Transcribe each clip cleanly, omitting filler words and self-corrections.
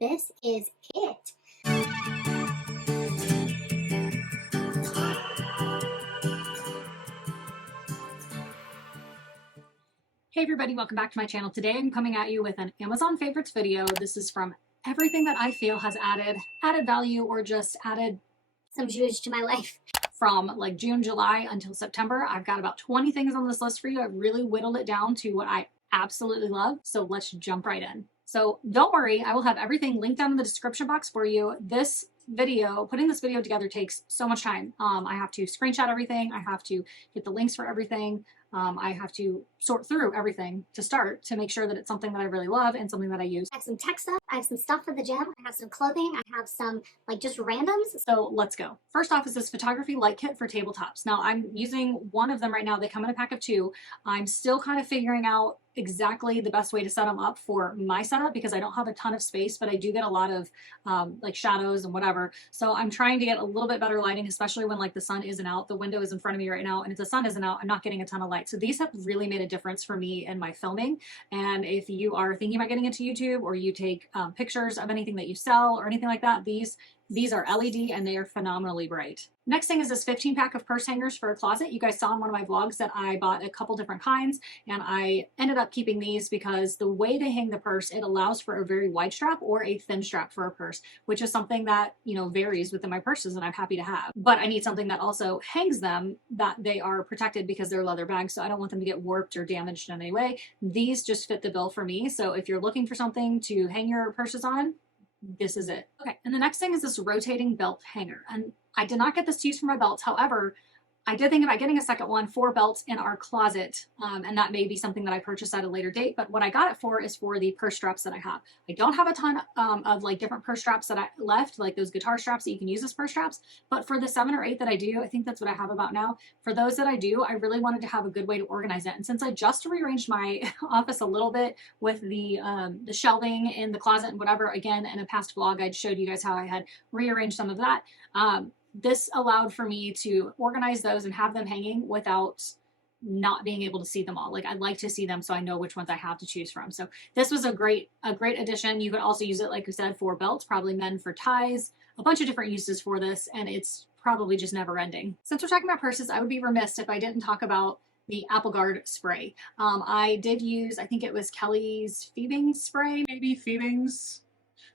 this is it. Hey everybody, welcome back to my channel. Today I'm coming at you with an Amazon favorites video. This is from everything that I feel has added value or just added some juice to my life. From like June, July until September. I've got about 20 things on this list for you. I've really whittled it down to what I absolutely love. So let's jump right in. So don't worry, I will have everything linked down in the description box for you. This video, putting this video together takes so much time. I have to screenshot everything. I have to get the links for everything. I have to sort through everything to start to make sure that it's something that I really love and something that I use. I have some tech stuff, I have some stuff for the gym, I have some clothing, I have some like just randoms. So let's go. First off is this photography light kit for tabletops. Now I'm using one of them right now. They come in a pack of 2. I'm still kind of figuring out exactly the best way to set them up for my setup because I don't have a ton of space, but I do get a lot of like shadows and whatever. So I'm trying to get a little bit better lighting, especially when like the sun isn't out. The window is in front of me right now, and if the sun isn't out, I'm not getting a ton of light. So these have really made a difference for me in my filming. And if you are thinking about getting into YouTube or you take pictures of anything that you sell or anything like that, these are LED and they are phenomenally bright. Next thing is this 15 pack of purse hangers for a closet. You guys saw in one of my vlogs that I bought a couple different kinds, and I ended up keeping these because the way to hang the purse, it allows for a very wide strap or a thin strap for a purse, which is something that, you know, varies within my purses and I'm happy to have. But I need something that also hangs them, that they are protected because they're leather bags, so I don't want them to get warped or damaged in any way. These just fit the bill for me. So if you're looking for something to hang your purses on, this is it. Okay, and the next thing is this rotating belt hanger. And I did not get this to use for my belts. However, I did think about getting a second one for belts in our closet, and that may be something that I purchased at a later date, but what I got it for is for the purse straps that I have. I don't have a ton of like different purse straps that I left, like those guitar straps that you can use as purse straps, but for the 7 or 8 that I do, I think that's what I have about now. For those that I do, I really wanted to have a good way to organize it, and since I just rearranged my office a little bit with the shelving in the closet and whatever, again, in a past vlog, I'd showed you guys how I had rearranged some of that. This allowed for me to organize those and have them hanging without not being able to see them all. Like I like to see them so I know which ones I have to choose from. So this was a great addition. You could also use it, like I said, for belts, probably men for ties, a bunch of different uses for this, and it's probably just never ending. Since we're talking about purses, I would be remiss if I didn't talk about the Apple Guard spray. I did use, I think it was Kelly's Phoebings spray, maybe Phoebings.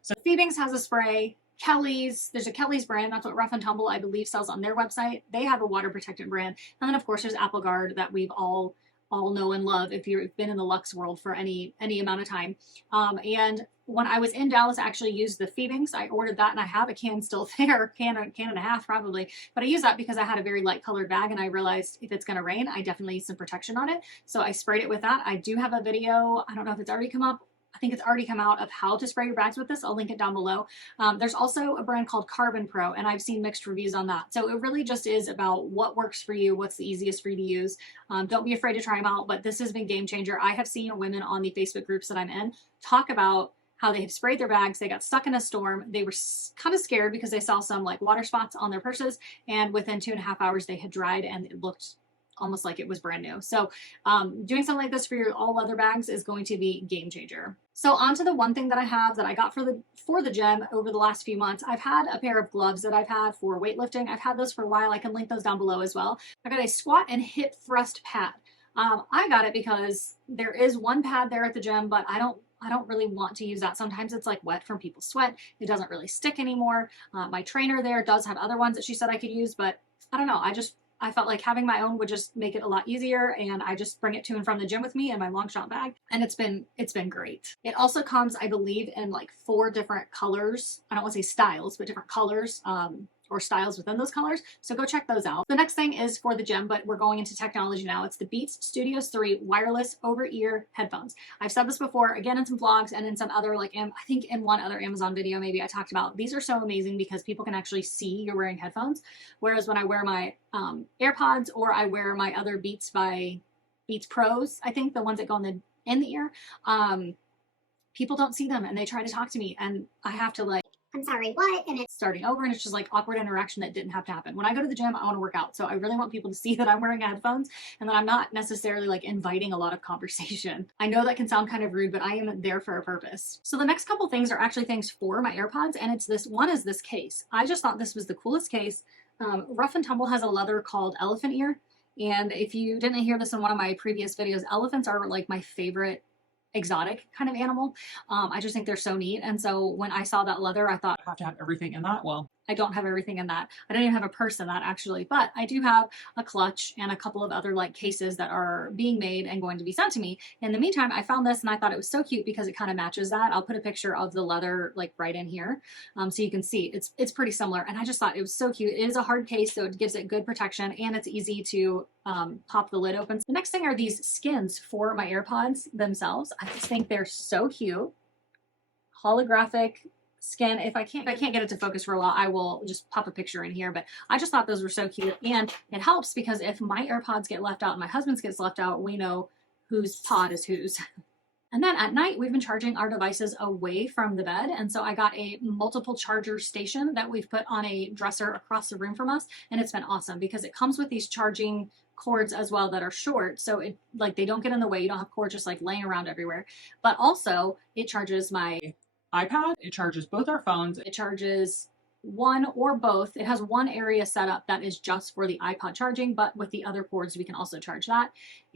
So Phoebings has a spray. Kelly's, there's a Kelly's brand, that's what Rough and Tumble, I believe, sells on their website. They have a water protectant brand. And then of course there's Apple Guard that we've all know and love if you've been in the Lux world for any amount of time. And when I was in Dallas, I actually used the Phoebings. I ordered that and I have a can still there, can and a half probably. But I used that because I had a very light colored bag and I realized if it's gonna rain, I definitely need some protection on it. So I sprayed it with that. I do have a video, I don't know if it's already come up, I think it's already come out, of how to spray your bags with this. I'll link it down below. There's also a brand called Carbon Pro, and I've seen mixed reviews on that. So it really just is about what works for you, what's the easiest for you to use. Don't be afraid to try them out, but this has been game changer. I have seen women on the Facebook groups that I'm in talk about how they have sprayed their bags, they got stuck in a storm, they were kind of scared because they saw some like water spots on their purses, and within 2.5 hours they had dried and it looked almost like it was brand new. So doing something like this for your all leather bags is going to be game changer. So on to the one thing that I have that I got for the gym over the last few months. I've had a pair of gloves that I've had for weightlifting. I've had those for a while. I can link those down below as well. I got a squat and hip thrust pad. I got it because there is one pad there at the gym, but I don't really want to use that. Sometimes it's like wet from people's sweat. It doesn't really stick anymore. My trainer there does have other ones that she said I could use, but I don't know. I felt like having my own would just make it a lot easier, and I just bring it to and from the gym with me in my long shot bag, and it's been great. It also comes, I believe, in like 4 different colors. I don't want to say styles, but different colors. Or styles within those colors. So go check those out. The next thing is for the gym, but we're going into technology now. It's the Beats Studios 3 wireless over-ear headphones. I've said this before, again, in some vlogs and in some other, like, I think in one other Amazon video, maybe I talked about, these are so amazing because people can actually see you're wearing headphones. Whereas when I wear my AirPods, or I wear my other Beats Pros, I think the ones that go in the ear, people don't see them and they try to talk to me and I have to like I'm sorry, what? And it's starting over, and it's just like awkward interaction that didn't have to happen. When I go to the gym, I want to work out. So I really want people to see that I'm wearing headphones and that I'm not necessarily like inviting a lot of conversation. I know that can sound kind of rude, but I am there for a purpose. So the next couple things are actually things for my AirPods, and it's this one is this case. I just thought this was the coolest case. Rough and Tumble has a leather called elephant ear. And if you didn't hear this in one of my previous videos, elephants are like my favorite exotic kind of animal. I just think they're so neat. And so when I saw that leather, I thought I have to have everything in that. Well, I don't have everything in that. I don't even have a purse in that actually, but I do have a clutch and a couple of other like cases that are being made and going to be sent to me. In the meantime, I found this and I thought it was so cute because it kind of matches that. I'll put a picture of the leather like right in here so you can see it's pretty similar. And I just thought it was so cute. It is a hard case, so it gives it good protection and it's easy to pop the lid open. The next thing are these skins for my AirPods themselves. I just think they're so cute. Holographic skin. If I can't get it to focus for a while, I will just pop a picture in here, but I just thought those were so cute. And it helps because if my AirPods get left out and my husband's gets left out, we know whose pod is whose. And then at night, we've been charging our devices away from the bed. And so I got a multiple charger station that we've put on a dresser across the room from us. And it's been awesome because it comes with these charging cords as well that are short. So it like they don't get in the way. You don't have cords just like laying around everywhere. But also it charges my iPad. It charges both our phones. It charges one or both. It has one area set up that is just for the iPod charging, but with the other cords, we can also charge that.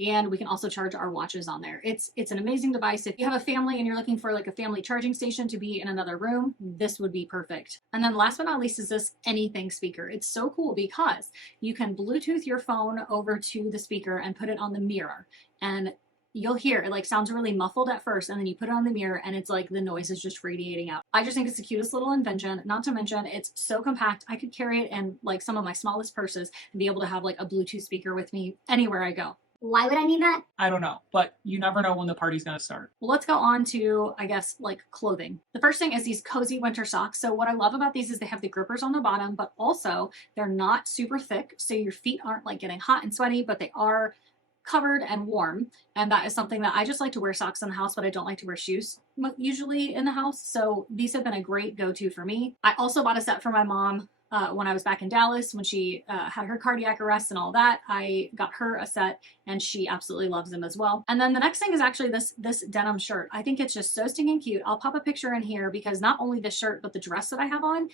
And we can also charge our watches on there. It's an amazing device. If you have a family and you're looking for like a family charging station to be in another room, this would be perfect. And then last but not least is this anything speaker. It's so cool because you can Bluetooth your phone over to the speaker and put it on the mirror. And you'll hear it like sounds really muffled at first, and then you put it on the mirror and it's like the noise is just radiating out. I just think it's the cutest little invention, not to mention it's so compact. I could carry it in like some of my smallest purses and be able to have like a Bluetooth speaker with me anywhere I go. why would I need that? I don't know, but you never know when the party's going to start. Well, let's go on to, I guess, like clothing. The first thing is these cozy winter socks. So what I love about these is they have the grippers on the bottom, but also they're not super thick. So your feet aren't like getting hot and sweaty, but they are covered and warm. And that is something that I just like to wear socks in the house, but I don't like to wear shoes usually in the house. So these have been a great go-to for me. I also bought a set for my mom when I was back in Dallas, when she had her cardiac arrest and all that. I got her a set and she absolutely loves them as well. And then the next thing is actually this denim shirt. I think it's just so stinking cute. I'll pop a picture in here because not only the shirt, but the dress that I have on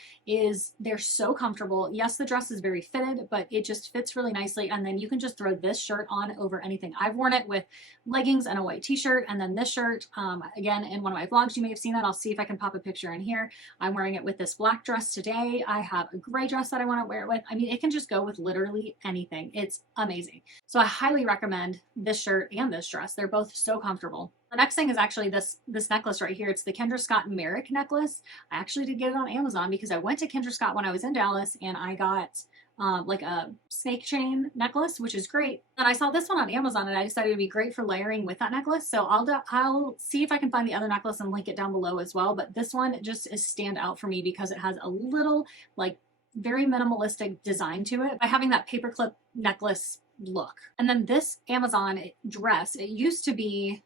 they're so comfortable. Yes, the dress is very fitted, but it just fits really nicely. And then you can just throw this shirt on over anything. I've worn it with leggings and a white t-shirt. And then this shirt, again, in one of my vlogs, you may have seen that. I'll see if I can pop a picture in here. I'm wearing it with this black dress today. I have a gray dress that I want to wear it with. I mean, it can just go with literally anything. It's amazing. So I highly recommend this shirt and this dress. They're both so comfortable. The next thing is actually this necklace right here. It's the Kendra Scott Merrick necklace. I actually did get it on Amazon because I went to Kendra Scott when I was in Dallas and I got like a snake chain necklace, which is great. And I saw this one on Amazon and I decided it'd be great for layering with that necklace. So I'll see if I can find the other necklace and link it down below as well. But this one just is stand out for me because it has a little like very minimalistic design to it by having that paperclip necklace look. And then this Amazon dress, it used to be,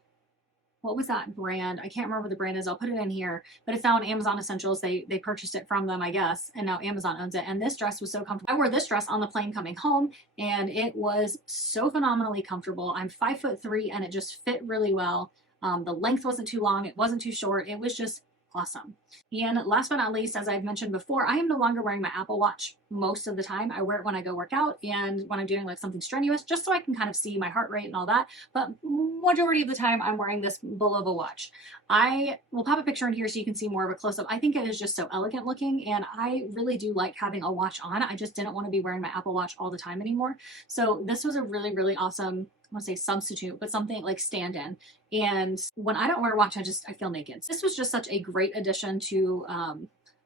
what was that brand? I can't remember what the brand is. I'll put it in here, but it's now on Amazon Essentials. They purchased it from them, I guess, and now Amazon owns it. And this dress was so comfortable. I wore this dress on the plane coming home and it was so phenomenally comfortable. I'm 5'3" and it just fit really well. The length wasn't too long. It wasn't too short. It was just awesome. And last but not least, as I've mentioned before, I am no longer wearing my Apple Watch most of the time. I wear it when I go work out and when I'm doing like something strenuous, just so I can kind of see my heart rate and all that. But majority of the time I'm wearing this bull of a watch. I will pop a picture in here so you can see more of a close-up. I think it is just so elegant looking and I really do like having a watch on. I just didn't want to be wearing my Apple Watch all the time anymore. So this was a really, really awesome, I want to say substitute, but something like stand-in. And when I don't wear a watch, I feel naked. This was just such a great addition to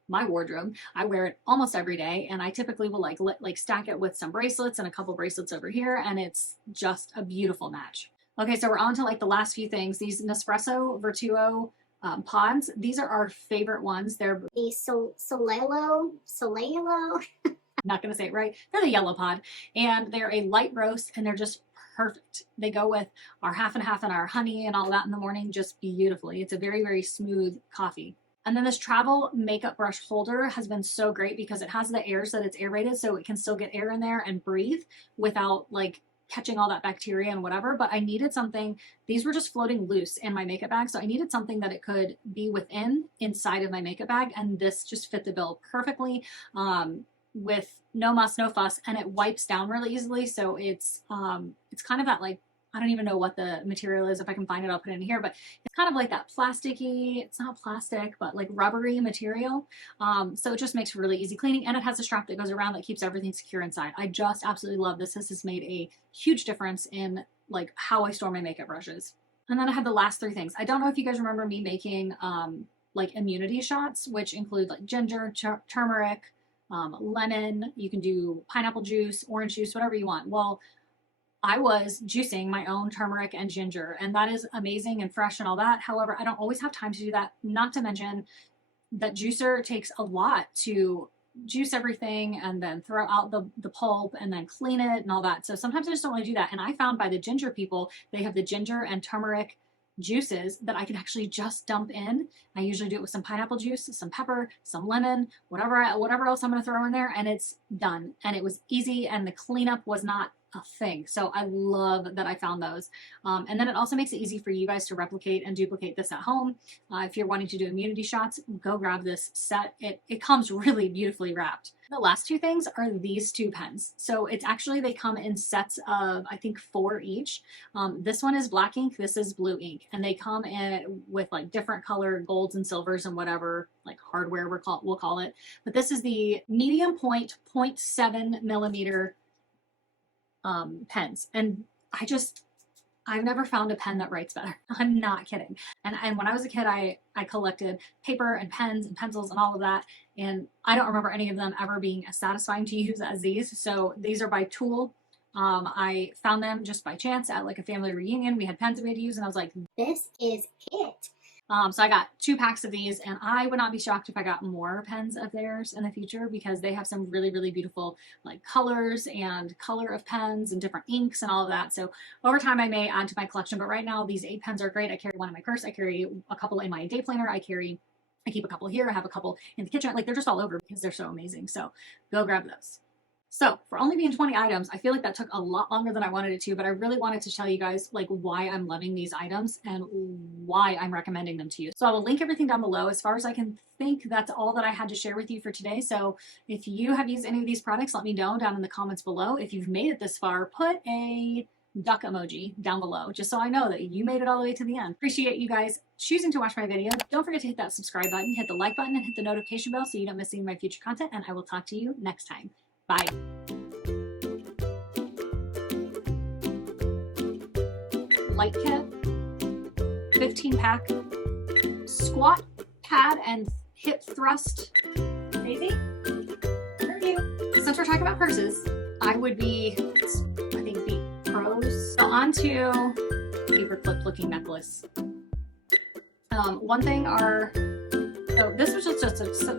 my wardrobe. I wear it almost every day and I typically will like stack it with some bracelets and a couple bracelets over here. And it's just a beautiful match. Okay, so we're on to like the last few things. These Nespresso Virtuo pods. These are our favorite ones. They're The Solelo. I'm not going to say it right. They're the yellow pod and they're a light roast and they're just perfect. They go with our half and half and our honey and all that in the morning just beautifully. It's a very, very smooth coffee. And then this travel makeup brush holder has been so great because it has the air so that it's aerated, so it can still get air in there and breathe without like catching all that bacteria and whatever. But I needed something, these were just floating loose in my makeup bag, so I needed something that it could be inside of my makeup bag, and this just fit the bill perfectly, with no muss, no fuss, and it wipes down really easily. So it's kind of that, like, I don't even know what the material is. If I can find it, I'll put it in here, but it's kind of like that plasticky, it's not plastic, but like rubbery material. So it just makes really easy cleaning, and it has a strap that goes around that keeps everything secure inside. I just absolutely love this. This has made a huge difference in like how I store my makeup brushes. And then I have the last three things. I don't know if you guys remember me making like immunity shots, which include like ginger, turmeric, lemon. You can do pineapple juice, orange juice, whatever you want. Well, I was juicing my own turmeric and ginger, and that is amazing and fresh and all that. However, I don't always have time to do that. Not to mention that juicer takes a lot to juice everything and then throw out the pulp and then clean it and all that. So sometimes I just don't want to do that. And I found by the ginger people, they have the ginger and turmeric juices that I can actually just dump in. I usually do it with some pineapple juice, some pepper, some lemon, whatever else I'm going to throw in there, and it's done. And it was easy, and the cleanup was not a thing. So I love that I found those. And then it also makes it easy for you guys to replicate and duplicate this at home. If you're wanting to do immunity shots, go grab this set. It comes really beautifully wrapped. The last two things are these two pens. So it's actually, they come in sets of, I think, 4 each. This one is black ink, this is blue ink, and they come in with like different color golds and silvers and whatever, like hardware we'll call it. But this is the medium point 0.7 millimeter pens, and I've never found a pen that writes better. I'm not kidding. And when I was a kid, I collected paper and pens and pencils and all of that, and I don't remember any of them ever being as satisfying to use as these. So these are by Tool. I found them just by chance at like a family reunion. We had pens that we had to use, and I was like, This is it. so I got 2 packs of these, and I would not be shocked if I got more pens of theirs in the future, because they have some really, really beautiful like colors and color of pens and different inks and all of that. So over time I may add to my collection, but right now these 8 pens are great. I carry one in my purse. I carry a couple in my day planner. I keep a couple here. I have a couple in the kitchen. Like, they're just all over because they're so amazing. So go grab those. So for only being 20 items, I feel like that took a lot longer than I wanted it to, but I really wanted to tell you guys like why I'm loving these items and why I'm recommending them to you. So I will link everything down below. As far as I can think, that's all that I had to share with you for today. So if you have used any of these products, let me know down in the comments below. If you've made it this far, put a duck emoji down below, just so I know that you made it all the way to the end. Appreciate you guys choosing to watch my video. Don't forget to hit that subscribe button, hit the like button, and hit the notification bell so you don't miss any of my future content, and I will talk to you next time. Bye. Light kit, 15 pack, squat, pad, and hip thrust. Daisy, review. Since we're talking about purses, I would be, I think, the pros. So onto paperclip looking necklace. One thing are, so this was just a